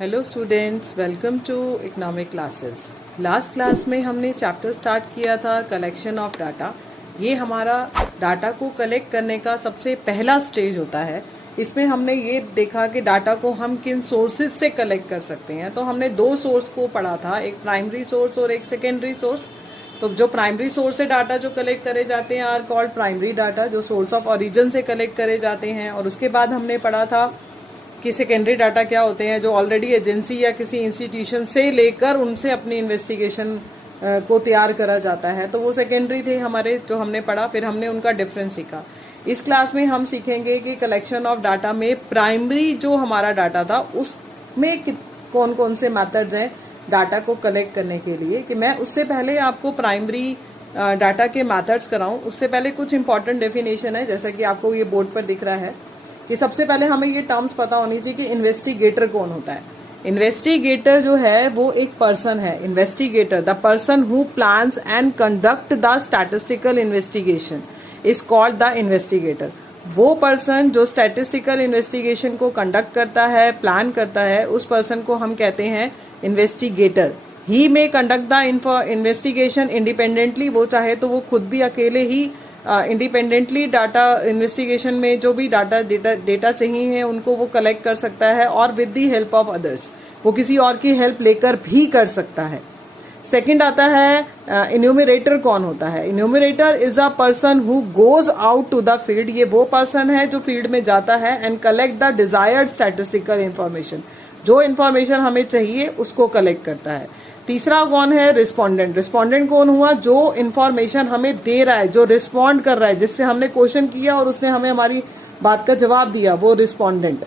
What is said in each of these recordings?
Hello students, welcome to economic classes. Last class में हमने chapter start किया था कलेक्शन ऑफ डाटा। ये हमारा डाटा को कलेक्ट करने का सबसे पहला स्टेज होता है। इसमें हमने ये देखा कि डाटा को हम किन सोर्सेज से कलेक्ट कर सकते हैं। तो हमने दो सोर्स को पढ़ा था, एक प्राइमरी सोर्स और एक सेकेंडरी सोर्स। तो जो प्राइमरी सोर्स से डाटा जो कलेक्ट करे जाते हैं आर कॉल्ड प्राइमरी डाटा, जो सोर्स ऑफ ओरिजिन से कलेक्ट करे जाते हैं। और उसके बाद हमने पढ़ा था कि सेकेंडरी डाटा क्या होते हैं, जो ऑलरेडी एजेंसी या किसी इंस्टीट्यूशन से लेकर उनसे अपनी इन्वेस्टिगेशन को तैयार करा जाता है। तो वो सेकेंडरी थे हमारे, जो हमने पढ़ा। फिर हमने उनका डिफरेंस सीखा। इस क्लास में हम सीखेंगे कि कलेक्शन ऑफ डाटा में प्राइमरी जो हमारा डाटा था उसमें कौन कौन से मेथड्स हैं डाटा को कलेक्ट करने के लिए। कि मैं उससे पहले आपको प्राइमरी डाटा के मेथड्स कराऊं, उससे पहले कुछ इंपॉर्टेंट डेफिनेशन है, जैसा कि आपको ये बोर्ड पर दिख रहा है। कि सबसे पहले हमें ये टर्म्स पता होनी चाहिए कि इन्वेस्टिगेटर कौन होता है। इन्वेस्टिगेटर जो है वो एक पर्सन है। Investigator, the person who plans and conduct the statistical investigation is called the investigator. वो पर्सन जो स्टैटिस्टिकल इन्वेस्टिगेशन को कंडक्ट करता है, प्लान करता है, उस पर्सन को हम कहते हैं इन्वेस्टिगेटर। ही में कंडक्ट द इन्वेस्टिगेशन इंडिपेंडेंटली, वो चाहे तो वो खुद भी अकेले ही इंडिपेंडेंटली डाटा इन्वेस्टिगेशन में जो भी डेटा चाहिए है उनको वो कलेक्ट कर सकता है, और with the help of others, वो किसी और की हेल्प लेकर भी कर सकता है। सेकंड आता है इन्यूमरेटर कौन होता है। Enumerator is a person who goes out to the field. ये वो पर्सन है जो फील्ड में जाता है and collect the desired statistical information, जो इंफॉर्मेशन हमें चाहिए उसको कलेक्ट करता है। तीसरा कौन है, रिस्पोंडेंट। रिस्पोंडेंट कौन हुआ, जो इंफॉर्मेशन हमें दे रहा है, जो रिस्पॉन्ड कर रहा है, जिससे हमने क्वेश्चन किया और उसने हमें हमारी बात का जवाब दिया, वो रिस्पोंडेंट।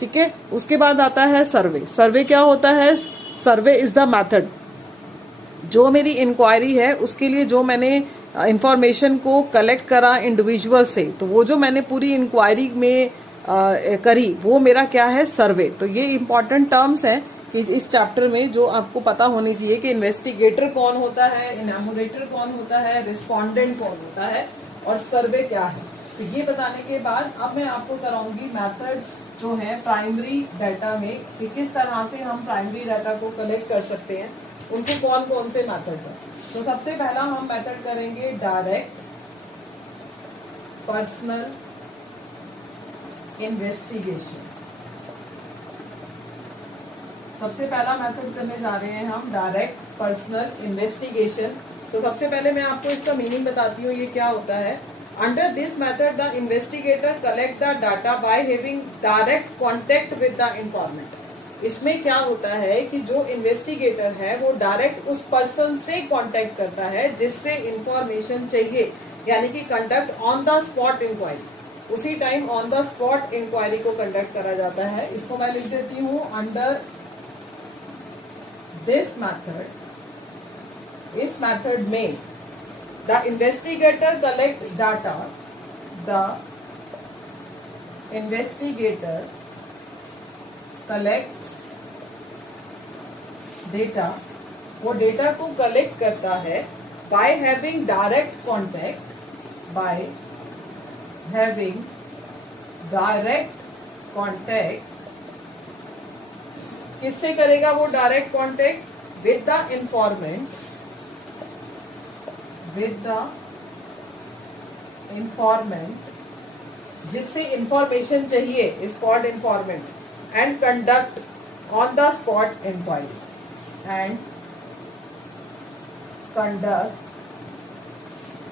ठीक है। उसके बाद आता है सर्वे। सर्वे क्या होता है, सर्वे इज द मेथड, जो मेरी इंक्वायरी है उसके लिए जो मैंने इंफॉर्मेशन को कलेक्ट करा इंडिविजुअल से, तो वो जो मैंने पूरी इंक्वायरी में करी वो मेरा क्या है, सर्वे। तो ये इंपॉर्टेंट टर्म्स हैं कि इस चैप्टर में जो आपको पता होनी चाहिए कि इन्वेस्टिगेटर कौन होता है, इन्यूमरेटर कौन होता है, रिस्पोंडेंट कौन होता है और सर्वे क्या है। तो ये बताने के बाद अब मैं आपको कराऊंगी मेथड्स जो हैं प्राइमरी डाटा में, कि किस तरह से हम प्राइमरी डाटा को कलेक्ट कर सकते हैं, उनके कौन कौन से मेथड्स हैं। तो सबसे पहला हम मेथड करेंगे डायरेक्ट पर्सनल इन्वेस्टिगेशन। सबसे पहला मेथड करने जा रहे हैं हम डायरेक्ट पर्सनल इन्वेस्टिगेशन। तो सबसे पहले मैं आपको इसका मीनिंग बताती हूँ ये क्या होता है। Under this method the investigator collect the data by having direct contact with the इंफॉर्मेंट। इसमें क्या होता है कि जो इन्वेस्टिगेटर है वो डायरेक्ट उस पर्सन से कॉन्टेक्ट करता है जिससे इंफॉर्मेशन चाहिए, यानी कि conduct on the spot inquiry. उसी time on the spot inquiry को कंडक्ट करा जाता है। इसको मैं लिख देती हूँ, अंडर this method, इस मेथड में the investigator collect data, the investigator collects data, वो डेटा को कलेक्ट करता है by having direct contact, by having direct contact, किससे करेगा वो direct contact, with the informant, with the informant जिससे इंफॉर्मेशन चाहिए, spot informant, and conduct on the spot inquiry, and conduct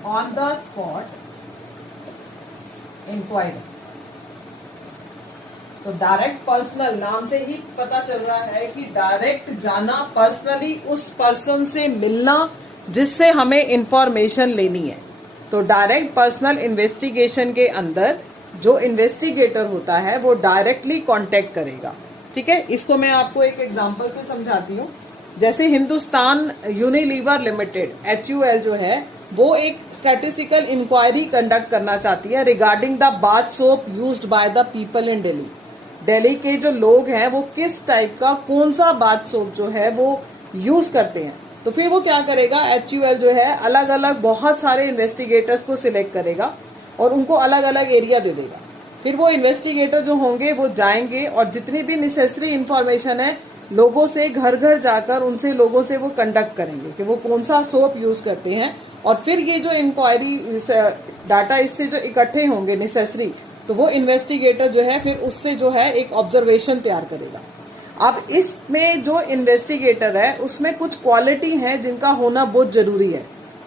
on the spot inquiry. तो direct personal, नाम से ही पता चल रहा है कि डायरेक्ट जाना, पर्सनली उस पर्सन से मिलना जिससे हमें इंफॉर्मेशन लेनी है। तो डायरेक्ट पर्सनल इन्वेस्टिगेशन के अंदर जो इन्वेस्टिगेटर होता है वो डायरेक्टली कांटेक्ट करेगा। ठीक है। इसको मैं आपको एक एग्जांपल से समझाती हूँ। जैसे हिंदुस्तान यूनिलीवर लिमिटेड HUL जो है वो एक स्टैटिस्टिकल इंक्वायरी कंडक्ट करना चाहती है regarding the bath soap used by the people in Delhi. Delhi के जो लोग हैं वो किस टाइप का, कौन सा बाथ सोप जो है वो यूज करते हैं। तो फिर वो क्या करेगा, HUL जो है अलग अलग बहुत सारे इन्वेस्टिगेटर्स को सिलेक्ट करेगा और उनको अलग अलग एरिया दे देगा। फिर वो इन्वेस्टिगेटर जो होंगे वो जाएंगे और जितनी भी नेसेसरी इंफॉर्मेशन है लोगों से घर घर जाकर उनसे लोगों से वो कंडक्ट करेंगे कि वो कौन सा सोप यूज करते हैं, और फिर ये जो इंक्वायरी डाटा इससे जो इकट्ठे होंगे नेसेसरी, तो वो इन्वेस्टिगेटर जो है फिर उससे जो है एक ऑब्जर्वेशन तैयार करेगा। अब इसमें जो इन्वेस्टिगेटर है उसमें कुछ क्वालिटी है जिनका होना बहुत जरूरी है।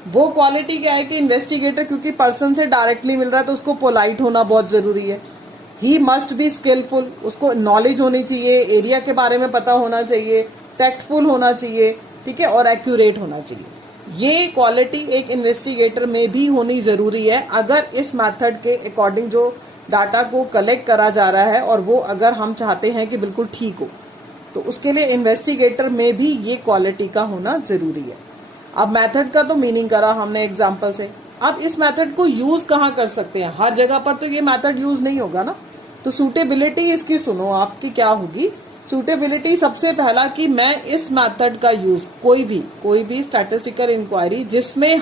वो क्वालिटी क्या है कि इन्वेस्टिगेटर क्योंकि पर्सन से डायरेक्टली मिल रहा है तो उसको पोलाइट होना बहुत जरूरी है। ही मस्ट बी स्किलफुल, उसको नॉलेज होनी चाहिए, एरिया के बारे में पता होना चाहिए, टैक्टफुल होना चाहिए, ठीक है, और एक्यूरेट होना चाहिए। ये क्वालिटी एक इन्वेस्टिगेटर में भी होनी जरूरी है अगर इस मेथड के अकॉर्डिंग जो डाटा को कलेक्ट करा जा रहा है और वो अगर हम चाहते हैं कि बिल्कुल ठीक हो, तो उसके लिए इन्वेस्टिगेटर में भी ये क्वालिटी का होना जरूरी है। अब मेथड का तो मीनिंग करा हमने एग्जाम्पल से। अब इस मेथड को यूज कहाँ कर सकते हैं? हर जगह पर तो ये मेथड यूज नहीं होगा ना। तो सूटेबिलिटी इसकी सुनो आपकी क्या होगी। सूटेबिलिटी सबसे पहला कि मैं इस मेथड का यूज कोई भी स्टैटिस्टिकल इंक्वायरी जिसमें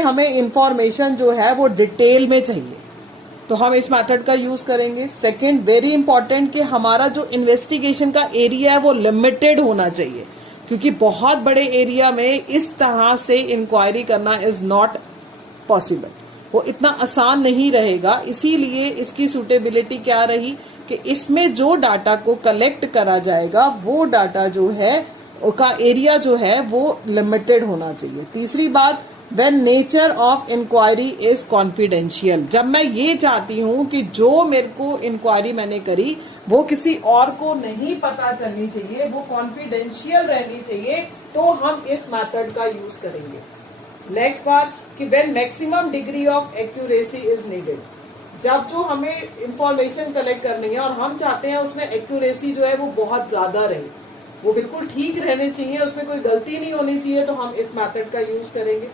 हमें इंफॉर्मेशन जो है वो डिटेल में चाहिए, तो हम इस मेथड का यूज करेंगे। सेकंड, वेरी इंपॉर्टेंट कि हमारा जो इन्वेस्टिगेशन का एरिया है वो लिमिटेड होना चाहिए, क्योंकि बहुत बड़े एरिया में इस तरह से इंक्वायरी करना इज नॉट पॉसिबल, वो इतना आसान नहीं रहेगा। इसीलिए इसकी सूटेबिलिटी क्या रही कि इसमें जो डाटा को कलेक्ट करा जाएगा वो डाटा जो है उसका एरिया जो है वो लिमिटेड होना चाहिए। तीसरी बात, when nature of inquiry is confidential, जब मैं ये चाहती हूं कि जो मेरे को इंक्वायरी मैंने करी वो किसी और को नहीं पता चलनी चाहिए, वो कॉन्फिडेंशियल रहनी चाहिए, तो हम इस मेथड का यूज करेंगे। नेक्स्ट बात कि when maximum degree of accuracy is needed, जब जो हमें इंफॉर्मेशन कलेक्ट करनी है और हम चाहते हैं उसमें एक्यूरेसी जो है वो बहुत ज्यादा रहे, वो बिल्कुल ठीक रहने चाहिए, उसमें कोई गलती नहीं होनी चाहिए, तो हम इस मेथड का यूज करेंगे।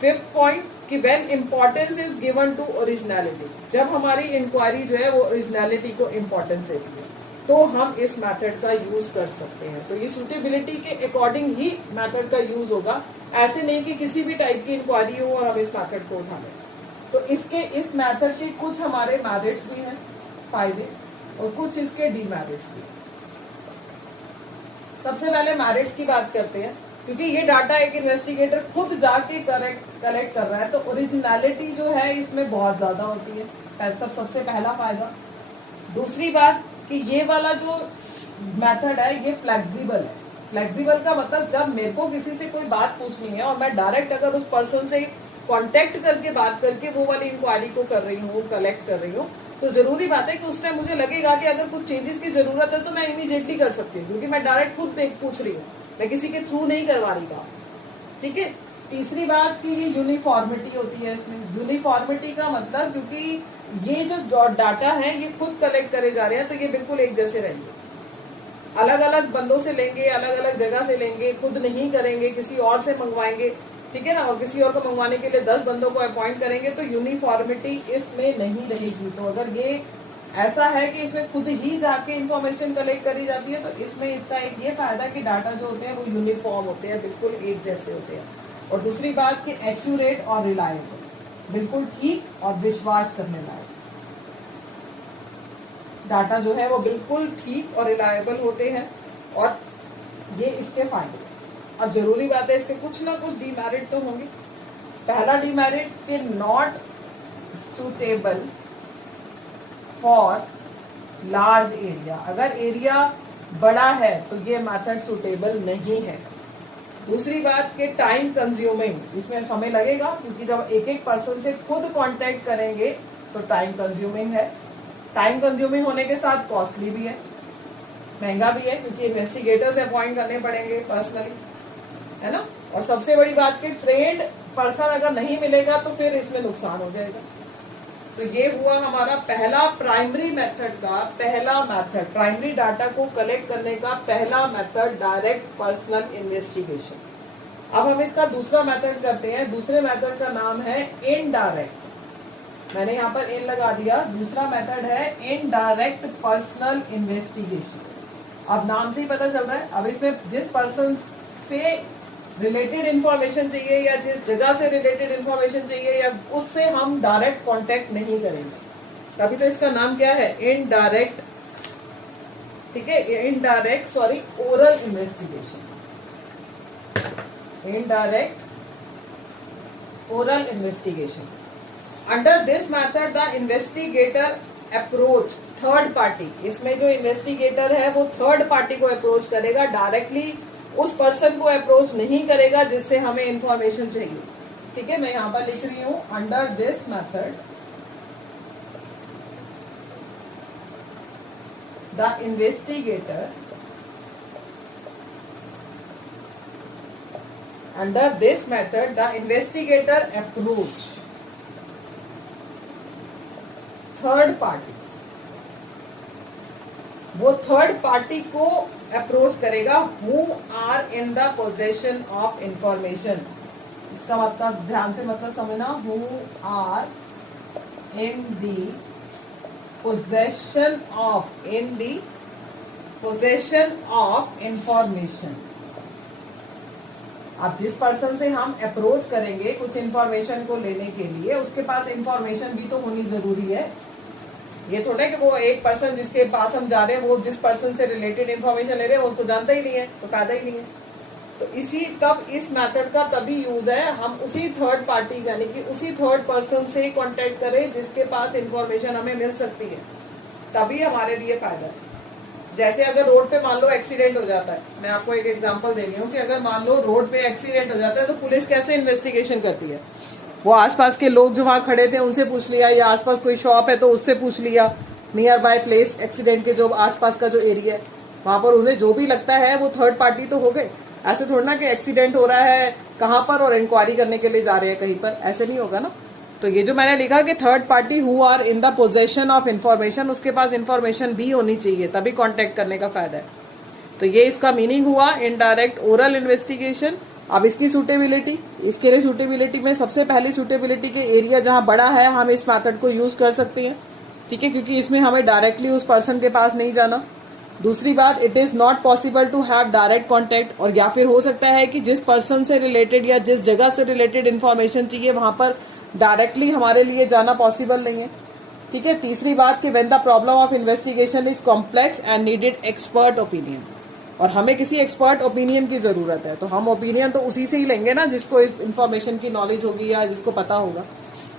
फिफ्थ पॉइंट कि when importance is given to originality, जब हमारी इंक्वायरी जो है वो ओरिजिनलिटी को इंपॉर्टेंस देती है, तो हम इस मेथड का यूज कर सकते हैं। तो ये सूटेबिलिटी के अकॉर्डिंग ही मेथड का यूज होगा, ऐसे नहीं कि किसी भी टाइप की इंक्वायरी हो और हम इस मेथड को उठा लें। तो इस मेथड के कुछ हमारे मेरिट्स भी हैं, फायदे, और कुछ इसके डीमेरिट्स भी। सबसे पहले मेरिट्स की बात करते हैं, क्योंकि ये डाटा एक इन्वेस्टिगेटर खुद जाके कलेक्ट कर रहा है, तो ओरिजिनलिटी जो है इसमें बहुत ज्यादा होती है, सबसे पहला फायदा। दूसरी बात कि ये वाला जो मेथड है ये फ्लेक्सिबल है। फ्लेक्सिबल का मतलब जब मेरे को किसी से कोई बात पूछनी है और मैं डायरेक्ट अगर उस पर्सन से कांटेक्ट करके बात करके वो वाली इंक्वायरी को कर रही हूँ, कलेक्ट कर रही हूँ, तो जरूरी बात है कि उस टाइम मुझे लगेगा कि अगर कुछ चेंजेस की जरूरत है तो मैं इमीडिएटली कर सकती हूँ, क्योंकि मैं डायरेक्ट खुद पूछ रही हूँ, मैं किसी के थ्रू नहीं करवा रही काम। ठीक है। तीसरी बात कि ये यूनिफॉर्मिटी होती है इसमें। यूनिफॉर्मिटी का मतलब क्योंकि ये जो डाटा है ये खुद कलेक्ट करे जा रहे हैं, तो ये बिल्कुल एक जैसे रहेंगे। अलग अलग बंदों से लेंगे, अलग अलग जगह से लेंगे, खुद नहीं करेंगे, किसी और से मंगवाएंगे, ठीक है ना, और किसी और को मंगवाने के लिए 10 बंदों को अपॉइंट करेंगे, तो यूनिफॉर्मिटी इसमें नहीं रहेगी। तो अगर ये ऐसा है कि इसमें खुद ही जाके इंफॉर्मेशन कलेक्ट करी जाती है, तो इसमें इसका एक ये फायदा कि डाटा जो होते हैं वो यूनिफॉर्म होते हैं, बिल्कुल एक जैसे होते हैं। और दूसरी बात कि एक्यूरेट और रिलायबल, बिल्कुल ठीक और विश्वास करने लायक डाटा जो है वो बिल्कुल ठीक और रिलायबल होते हैं, और ये इसके फायदे। अब जरूरी बात है इसके कुछ ना कुछ डीमेरिट तो होंगे। पहला डीमेरिट कि not suitable for large area, अगर एरिया बड़ा है तो ये मेथड सुटेबल नहीं है। दूसरी बात कि टाइम कंज्यूमिंग, इसमें समय लगेगा, क्योंकि जब एक एक पर्सन से खुद कांटेक्ट करेंगे तो टाइम कंज्यूमिंग है। टाइम कंज्यूमिंग होने के साथ कॉस्टली भी है, महंगा भी है, क्योंकि इन्वेस्टिगेटर से अपॉइंट करने पड़ेंगे पर्सनली, है ना। और सबसे बड़ी बात कि ट्रेंड पर्सन अगर नहीं मिलेगा तो फिर इसमें नुकसान हो जाएगा। तो ये हुआ हमारा पहला प्राइमरी मेथड का पहला मेथड, प्राइमरी डाटा को कलेक्ट करने का पहला मेथड, डायरेक्ट पर्सनल इन्वेस्टिगेशन। अब हम इसका दूसरा मेथड करते हैं। दूसरे मेथड का नाम है इनडायरेक्ट, मैंने यहाँ पर इन लगा दिया। दूसरा मेथड है इनडायरेक्ट पर्सनल इन्वेस्टिगेशन। अब नाम से ही पता चल रहा है, अब इसमें जिस पर्सन से रिलेटेड इंफॉर्मेशन चाहिए या जिस जगह से रिलेटेड इंफॉर्मेशन चाहिए या उससे हम डायरेक्ट कांटेक्ट नहीं करेंगे, तभी तो इसका नाम क्या है, इनडायरेक्ट ठीक है, indirect oral investigation, indirect oral investigation. Under this method the investigator approach third party, इसमें जो इन्वेस्टिगेटर है वो थर्ड पार्टी को अप्रोच करेगा, डायरेक्टली उस पर्सन को अप्रोच नहीं करेगा जिससे हमें इंफॉर्मेशन चाहिए। ठीक है, मैं यहां पर लिख रही हूं under this method the investigator, under this method the investigator approach third party, वो थर्ड पार्टी को अप्रोच करेगा who are in the possession of information। इसका मतलब ध्यान से मतलब समझना, who are in the possession of information। अब जिस पर्सन से हम अप्रोच करेंगे कुछ इंफॉर्मेशन को लेने के लिए, उसके पास इंफॉर्मेशन भी तो होनी जरूरी है। ये थोड़ा कि वो एक पर्सन जिसके पास हम जा रहे हैं वो जिस पर्सन से रिलेटेड इंफॉर्मेशन ले रहे हैं उसको जानता ही नहीं है, तो फायदा ही नहीं है। तो इस मेथड का तभी यूज है, हम उसी थर्ड पार्टी यानी कि उसी थर्ड पर्सन से कांटेक्ट करें जिसके पास इंफॉर्मेशन हमें मिल सकती है, तभी हमारे लिए फायदा है। जैसे अगर रोड पे मान लो एक्सीडेंट हो जाता है, मैं आपको एक एग्जांपल दे रही हूँ कि अगर मान लो रोड पे एक्सीडेंट हो जाता है तो पुलिस कैसे इन्वेस्टिगेशन करती है? वो आसपास के लोग जो वहां खड़े थे उनसे पूछ लिया, या आसपास कोई शॉप है तो उससे पूछ लिया, नियर बाय प्लेस एक्सीडेंट के जो आसपास का जो एरिया है वहां पर उन्हें जो भी लगता है वो थर्ड पार्टी तो हो गए। ऐसे थोड़ा ना कि एक्सीडेंट हो रहा है कहाँ पर और इंक्वायरी करने के लिए जा रहे हैं कहीं पर, ऐसे नहीं होगा ना। तो ये जो मैंने लिखा कि third party who are in the possession of information, उसके पास इंफॉर्मेशन भी होनी चाहिए तभी कांटेक्ट करने का फायदा है। तो ये इसका मीनिंग हुआ इनडायरेक्ट ओरल इन्वेस्टिगेशन। अब इसकी सूटेबिलिटी, इसके लिए सूटेबिलिटी में सबसे पहली सूटेबिलिटी के एरिया जहां बड़ा है हम इस मेथड को यूज कर सकते हैं। ठीक है, क्योंकि इसमें हमें डायरेक्टली उस पर्सन के पास नहीं जाना। दूसरी बात, it is not possible to have direct contact, और या फिर हो सकता है कि जिस पर्सन से रिलेटेड या जिस जगह से रिलेटेड इंफॉर्मेशन चाहिए वहां पर डायरेक्टली हमारे लिए जाना पॉसिबल नहीं है। ठीक है, तीसरी बात कि when the problem of investigation is complex and needed expert opinion, और हमें किसी एक्सपर्ट ओपिनियन की जरूरत है, तो हम ओपिनियन तो उसी से ही लेंगे ना जिसको इस इंफॉर्मेशन की नॉलेज होगी या जिसको पता होगा।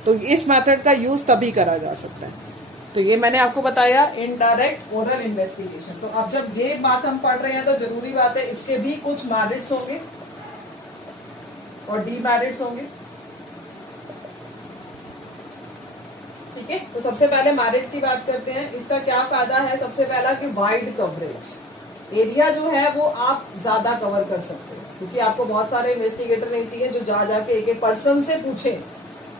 तो इस मेथड का यूज तभी करा जा सकता है। तो ये मैंने आपको बताया इनडायरेक्ट ओरल इन्वेस्टिगेशन। तो अब जब ये बात हम पढ़ रहे हैं तो जरूरी बात है इसके भी कुछ मेरिट्स होंगे और डीमेरिट्स होंगे। ठीक है, तो सबसे पहले मेरिट की बात करते हैं। इसका क्या फायदा है? सबसे पहला कि वाइड कवरेज, एरिया जो है वो आप ज्यादा कवर कर सकते हैं, क्योंकि आपको बहुत सारे इन्वेस्टिगेटर नहीं चाहिए जो जा जाके एक एक पर्सन से पूछे,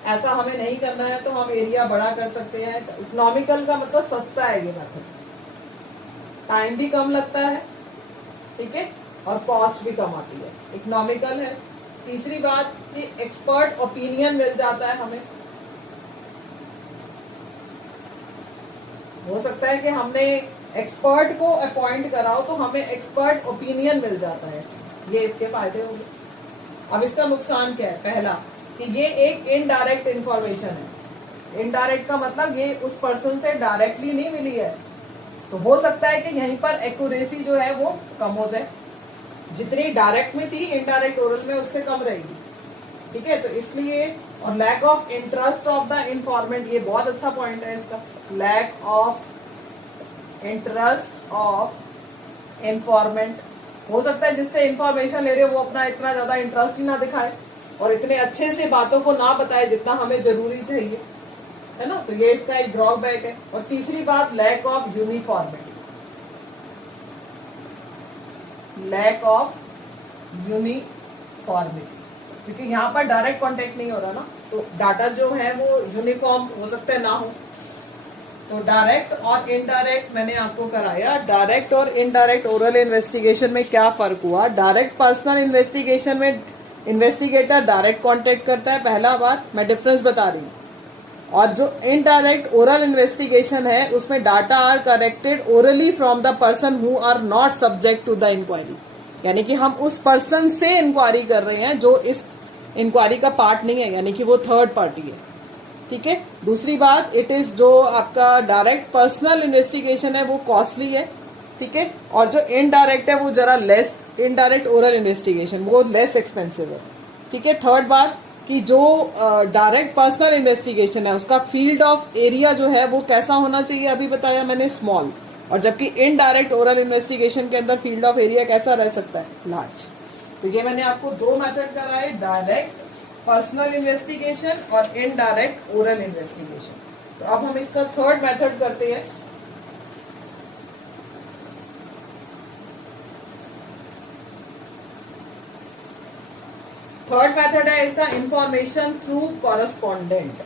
ऐसा हमें नहीं करना है। तो हम एरिया बड़ा कर सकते हैं। इकोनॉमिकल का मतलब सस्ता है ये मेथड, टाइम भी कम लगता है, ठीक है, और कॉस्ट भी कम आती है, इकोनॉमिकल है। तीसरी बात कि एक्सपर्ट ओपिनियन मिल जाता है हमें। हो सकता है कि हमने एक्सपर्ट को अपॉइंट कराओ तो हमें एक्सपर्ट ओपिनियन मिल जाता है इसमें, ये इसके फायदे होंगे। अब इसका नुकसान क्या है? पहला कि ये एक इनडायरेक्ट इंफॉर्मेशन है। इनडायरेक्ट का मतलब ये उस पर्सन से डायरेक्टली नहीं मिली है, तो हो सकता है कि यहीं पर एक्यूरेसी जो है वो कम हो जाए, जितनी डायरेक्ट में थी इनडायरेक्ट ओरल में उससे कम रहेगी। ठीक है, तो इसलिए, और lack of interest of the informant, ये बहुत अच्छा पॉइंट है इसका, lack of interest of informant. हो सकता है जिससे इंफॉर्मेशन ले रहे हो वो अपना इतना ज्यादा इंटरेस्ट ही ना दिखाए और इतने अच्छे से बातों को ना बताए जितना हमें जरूरी चाहिए, है ना। तो ये इसका एक ड्रॉबैक है। और तीसरी बात, lack of uniformity, lack of uniformity, क्योंकि यहाँ पर डायरेक्ट कांटेक्ट नहीं हो रहा ना, तो डाटा जो है वो यूनिफॉर्म हो सकता है ना हो। तो डायरेक्ट और इनडायरेक्ट मैंने आपको कराया। डायरेक्ट और इनडायरेक्ट ओरल इन्वेस्टिगेशन में क्या फर्क हुआ? डायरेक्ट पर्सनल इन्वेस्टिगेशन में इन्वेस्टिगेटर डायरेक्ट कांटेक्ट करता है, पहला बात मैं डिफरेंस बता रही हूँ। और जो इनडायरेक्ट ओरल इन्वेस्टिगेशन है उसमें data are collected orally from the person who are not subject to the inquiry, यानी कि हम उस पर्सन से इंक्वायरी कर रहे हैं जो इस इंक्वायरी का पार्ट नहीं है, यानी कि वो थर्ड पार्टी है। ठीक है, दूसरी बात, इट इज जो आपका डायरेक्ट पर्सनल इन्वेस्टिगेशन है वो कॉस्टली है, ठीक है। और जो इनडायरेक्ट है वो जरा लेस, इनडायरेक्ट ओरल इन्वेस्टिगेशन वो लेस एक्सपेंसिव है, ठीक है। थर्ड बात कि जो डायरेक्ट पर्सनल इन्वेस्टिगेशन है उसका फील्ड ऑफ एरिया जो है वो कैसा होना चाहिए, अभी बताया मैंने, स्मॉल। और जबकि इनडायरेक्ट ओरल इन्वेस्टिगेशन के अंदर फील्ड ऑफ एरिया कैसा रह सकता है, लार्ज। तो ये मैंने आपको दो मेथड कराए, डायरेक्ट पर्सनल इन्वेस्टिगेशन और इनडायरेक्ट ओरल इन्वेस्टिगेशन। तो अब हम इसका थर्ड मेथड करते हैं। थर्ड मेथड है इसका information through correspondent.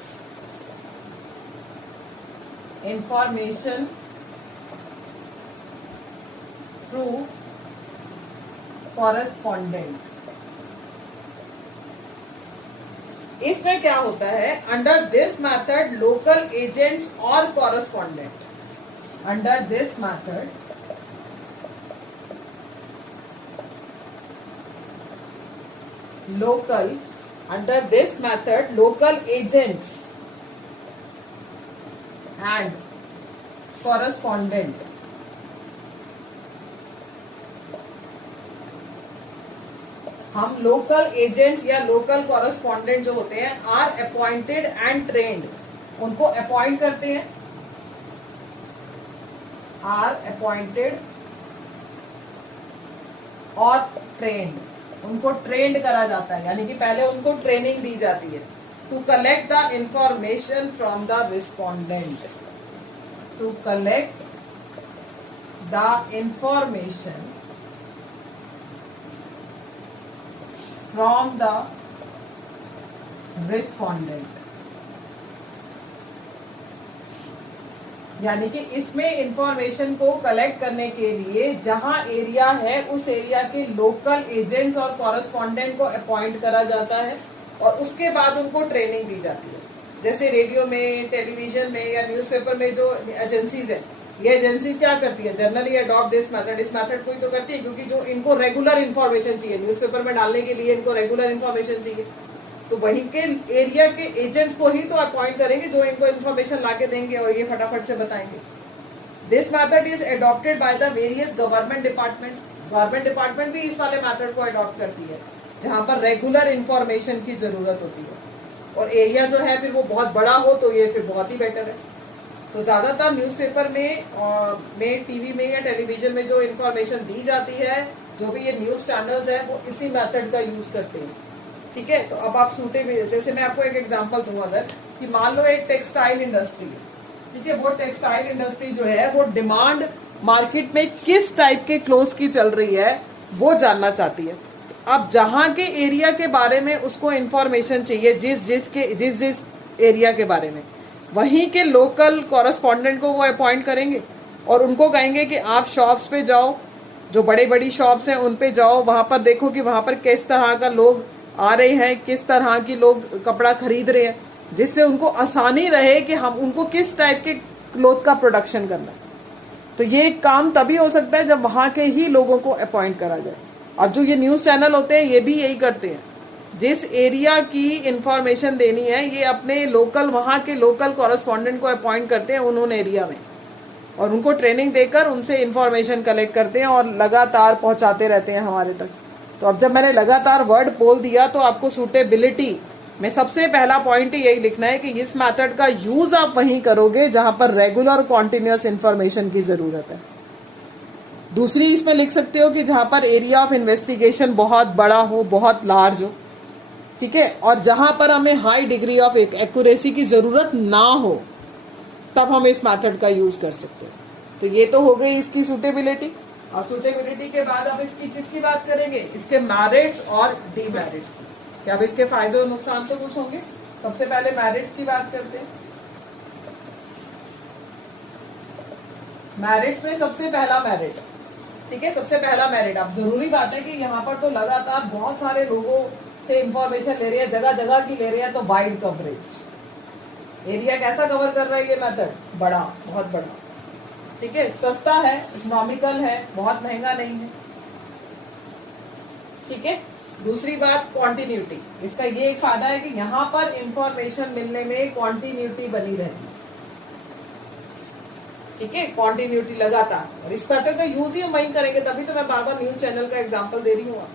Information through correspondent. इसमें क्या होता है, under this method local agents और correspondent, under this method local, under this method local agents and correspondent हम लोकल एजेंट्स या लोकल कॉरेस्पॉन्डेंट जो होते हैं आर अपॉइंटेड एंड ट्रेंड, उनको अपॉइंट करते हैं, आर अपॉइंटेड और ट्रेंड, उनको ट्रेंड करा जाता है, यानी कि पहले उनको ट्रेनिंग दी जाती है to collect the information from the respondent, to collect the information from the respondent. यानी कि इसमें इंफॉर्मेशन को कलेक्ट करने के लिए जहां एरिया है उस एरिया के लोकल एजेंट्स और कॉरेस्पॉन्डेंट को अपॉइंट करा जाता है और उसके बाद उनको ट्रेनिंग दी जाती है। जैसे रेडियो में, टेलीविजन में या न्यूज़पेपर में जो एजेंसीज है, ये एजेंसी क्या करती है, जनरली अडॉप्ट दिस मेथड, इस मेथड को ही तो करती है क्योंकि जो इनको रेगुलर इन्फॉर्मेशन चाहिए, न्यूज़पेपर में डालने के लिए इनको रेगुलर इन्फॉर्मेशन चाहिए, तो वहीं के एरिया के एजेंट्स को ही तो अपॉइंट करेंगे जो इनको इन्फॉर्मेशन लाके देंगे और ये फटाफट से बताएंगे। This method is adopted by the various government departments. Government department भी इस वाले मेथड को अडॉप्ट करती है जहां पर रेगुलर इन्फॉर्मेशन की जरूरत होती है और एरिया जो है फिर वो बहुत बड़ा हो तो ये फिर बहुत ही बेटर है। तो ज्यादातर न्यूज़पेपर में टीवी में या टेलीविजन में जो इन्फॉर्मेशन दी जाती है, जो भी ये न्यूज चैनल्स है वो इसी मेथड का यूज करते हैं, ठीक है। तो अब आप सूटेबल, जैसे मैं आपको एक एग्जांपल दूं, अगर कि मान लो एक टेक्सटाइल इंडस्ट्री है, ठीक है, वो टेक्सटाइल इंडस्ट्री जो है वो डिमांड मार्केट में किस टाइप के क्लोथ्स की चल रही है वो जानना चाहती है। तो अब जहां के एरिया के बारे में उसको इंफॉर्मेशन चाहिए, जिस एरिया के बारे में, वहीं के लोकल कॉरेस्पॉन्डेंट को वो अपॉइंट करेंगे और उनको कहेंगे कि आप शॉप्स पे जाओ, जो बड़ी बड़ी शॉप्स हैं उन पे जाओ, वहां पर देखो कि वहां पर किस तरह का लोग आ रहे हैं, किस तरह की लोग कपड़ा खरीद रहे हैं, जिससे उनको आसानी रहे कि हम उनको किस टाइप के क्लोथ का प्रोडक्शन करना है। तो ये काम तभी हो सकता है जब वहां के ही लोगों को अपॉइंट करा जाए। अब जो ये न्यूज चैनल होते हैं ये भी यही करते हैं, जिस एरिया की इंफॉर्मेशन देनी है ये अपने लोकल, वहां के लोकल कॉरेस्पॉन्डेंट को अपॉइंट करते हैं उन एरिया में और उनको ट्रेनिंग देकर उनसे इंफॉर्मेशन कलेक्ट करते हैं और लगातार पहुंचाते रहते हैं हमारे तक। तो अब जब मैंने लगातार वर्ड बोल दिया तो आपको सूटेबिलिटी में सबसे पहला पॉइंट ही यही लिखना है कि इस मेथड का यूज आप वहीं करोगे जहां पर रेगुलर कॉन्टिन्यूअस इंफॉर्मेशन की जरूरत है। दूसरी इसमें लिख सकते हो कि जहां पर एरिया ऑफ इन्वेस्टिगेशन बहुत बड़ा हो, बहुत लार्ज हो, ठीक है, और जहां पर हमें हाई डिग्री ऑफ एक्यूरेसी की जरूरत ना हो तब हम इस मेथड का यूज कर सकते हैं। तो ये तो हो गई इसकी सूटेबिलिटी। और सूटेबिलिटी के बाद अब इसकी किसकी बात करेंगे, इसके मैरिट्स और डीमेरिट्स की। कि अब इसके फायदे और नुकसान तो कुछ होंगे। सबसे पहले मैरिट्स की बात करते हैं। मैरिट्स में सबसे पहला मेरिट, ठीक है, सबसे पहला मेरिट, अब जरूरी बात है कि यहाँ पर तो लगातार बहुत सारे लोगों से इंफॉर्मेशन ले रही है, जगह जगह की ले रही है, तो वाइड कवरेज। एरिया कैसा कवर कर रहा है ये मेथड, बड़ा, बहुत बड़ा, ठीक है, सस्ता है, इकोनॉमिकल है, बहुत महंगा नहीं है, ठीक है। दूसरी बात कॉन्टिन्यूटी, इसका ये एक फायदा है कि यहाँ पर इंफॉर्मेशन मिलने में कॉन्टिन्यूटी बनी रहती है। ठीक है, कॉन्टिन्यूटी लगातार, और इस पैटर्न का यूज ही हम वहीं करेंगे, तभी तो मैं बार बार न्यूज चैनल का एग्जांपल दे रही हूँ।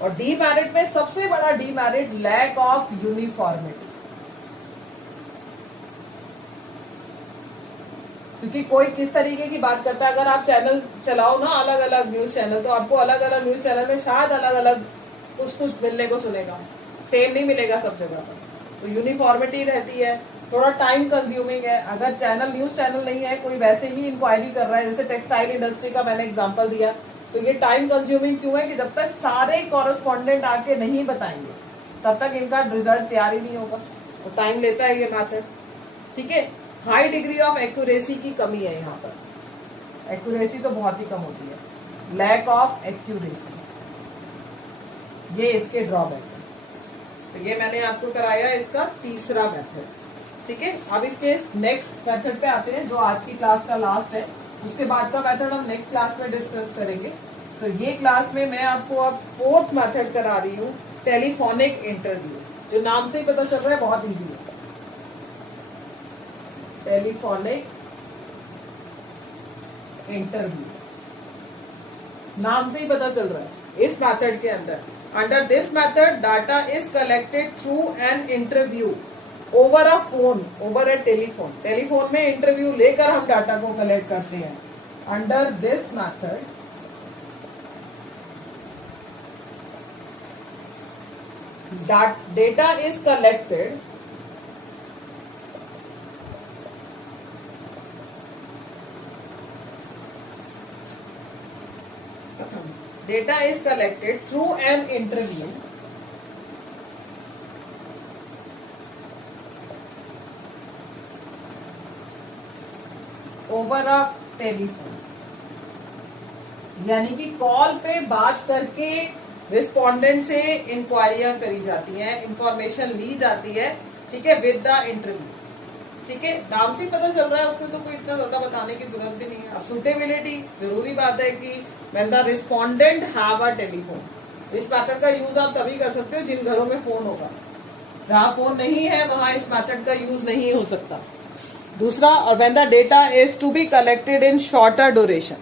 और डीमेरिट में सबसे बड़ा डीमेरिट लैक ऑफ यूनिफॉर्मिटी, क्योंकि कोई किस तरीके की बात करता है, अगर आप चैनल चलाओ ना अलग अलग न्यूज चैनल, तो आपको अलग अलग न्यूज चैनल में शायद अलग अलग कुछ मिलने को सुनेगा, सेम नहीं मिलेगा सब जगह पर। तो यूनिफॉर्मिटी रहती है, थोड़ा टाइम कंज्यूमिंग है। अगर चैनल न्यूज चैनल नहीं है, कोई वैसे ही इंक्वायरी कर रहा है, जैसे टेक्सटाइल इंडस्ट्री का मैंने एग्जांपल दिया, तो ये टाइम कंज्यूमिंग क्यों है कि जब तक सारे कॉरेस्पॉन्डेंट आके नहीं बताएंगे तब तक इनका रिजल्ट तैयार ही नहीं होगा, तो टाइम लेता है ये मैथड। ठीक है, हाई डिग्री ऑफ एक्यूरेसी की कमी है यहाँ पर, एक्यूरेसी तो बहुत ही कम होती है, लैक ऑफ एक्यूरेसी, ये इसके ड्रॉबैक है। तो ये मैंने आपको कराया इसका तीसरा मेथड। ठीक है, अब इसके नेक्स्ट मेथड पे आते हैं जो आज की क्लास का लास्ट है, उसके बाद का मेथड हम नेक्स्ट क्लास में डिस्कस करेंगे। तो ये क्लास में मैं आपको अब फोर्थ मेथड करा रही हूँ, टेलीफोनिक इंटरव्यू, जो नाम से ही पता चल रहा है बहुत इजी है। टेलीफोनिक इंटरव्यू, नाम से ही पता चल रहा है। इस मेथड के अंदर, under this method data is collected through an interview over a phone, over a telephone. Telephone में इंटरव्यू लेकर हम डाटा को कलेक्ट करते हैं। Under this method data is collected through an interview over a telephone, यानी कि call पे बात करके रिस्पोंडेंट से इंक्वायरियां करी जाती हैं, इंफॉर्मेशन ली जाती है। ठीक है, विद द इंटरव्यू। ठीक है, नाम से पता चल रहा है, उसमें तो कोई इतना ज्यादा बताने की जरूरत भी नहीं है। अब सुटेबिलिटी, जरूरी बात है कि when the respondent have a telephone, इस मैथड का यूज आप तभी कर सकते हो जिन घरों में फोन होगा। जहां फोन नहीं है वहां इस मैथड का यूज नहीं हो सकता। दूसरा, और when the data is to be collected in shorter duration,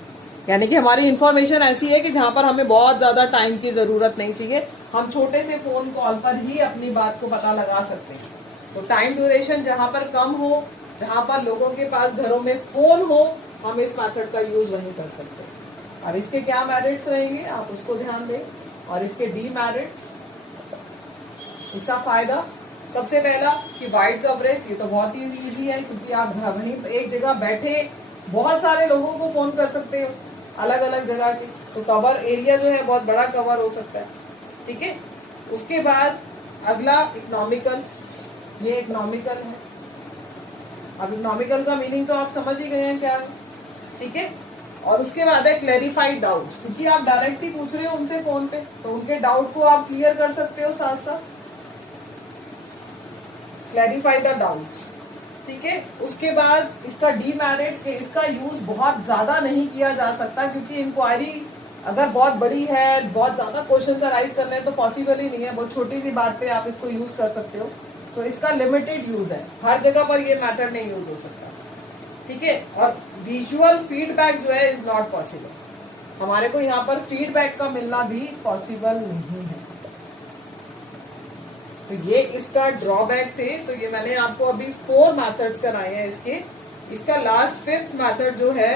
यानी कि हमारी इंफॉर्मेशन ऐसी है कि जहां पर हमें बहुत ज्यादा टाइम की जरूरत नहीं चाहिए, हम छोटे से फोन कॉल पर ही अपनी बात को पता लगा सकते हैं। तो टाइम ड्यूरेशन जहां पर कम हो, जहां पर लोगों के पास घरों में फोन हो, हम इस मेथड का यूज वहीं कर सकते हैं। अब इसके क्या मेरिट्स रहेंगे आप उसको ध्यान दें, और इसके डीमेरिट्स। इसका फायदा सबसे पहला कि वाइड कवरेज, ये तो बहुत ही इजी है, क्योंकि आप वहीं एक जगह बैठे बहुत सारे लोगों को फोन कर सकते हो अलग अलग जगह के, तो कवर एरिया जो है बहुत बड़ा कवर हो सकता है। ठीक है, उसके बाद अगला इकोनॉमिकल, ये इकोनॉमिकल है। अब इकोनॉमिकल का मीनिंग तो आप समझ ही गए हैं क्या है। ठीक है, और उसके बाद है क्लैरिफाइड डाउट्स, क्योंकि आप डायरेक्ट ही पूछ रहे हो उनसे फोन पे, तो उनके डाउट को आप क्लियर कर सकते हो साथ साथ, क्लैरिफाई द डाउट्स। ठीक है, उसके बाद इसका डीमेरिट, इसका यूज बहुत ज्यादा नहीं किया जा सकता, क्योंकि इंक्वायरी अगर बहुत बड़ी है, बहुत ज्यादा क्वेश्चन अराइज करने हैं, तो पॉसिबल ही नहीं है। बहुत छोटी सी बात पे आप इसको यूज कर सकते हो, तो इसका लिमिटेड यूज है, हर जगह पर ये मैथड नहीं यूज हो सकता। ठीक है, और विजुअल फीडबैक जो है इज नॉट पॉसिबल, हमारे को यहाँ पर फीडबैक का मिलना भी पॉसिबल नहीं है। तो ये इसका ड्रॉबैक थे। तो ये मैंने आपको अभी 4 मेथड्स कराए हैं इसके। इसका लास्ट 5th मेथड जो है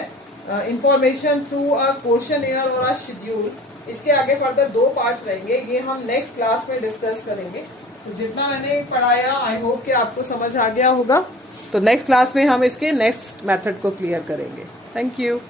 इंफॉर्मेशन थ्रू अ क्वेश्चनेयर और अ शेड्यूल, इसके आगे फर्दर 2 पार्ट्स रहेंगे, ये हम नेक्स्ट क्लास में डिस्कस करेंगे। तो जितना मैंने पढ़ाया आई होप कि आपको समझ आ गया होगा। तो नेक्स्ट क्लास में हम इसके नेक्स्ट मेथड को क्लियर करेंगे। Thank you.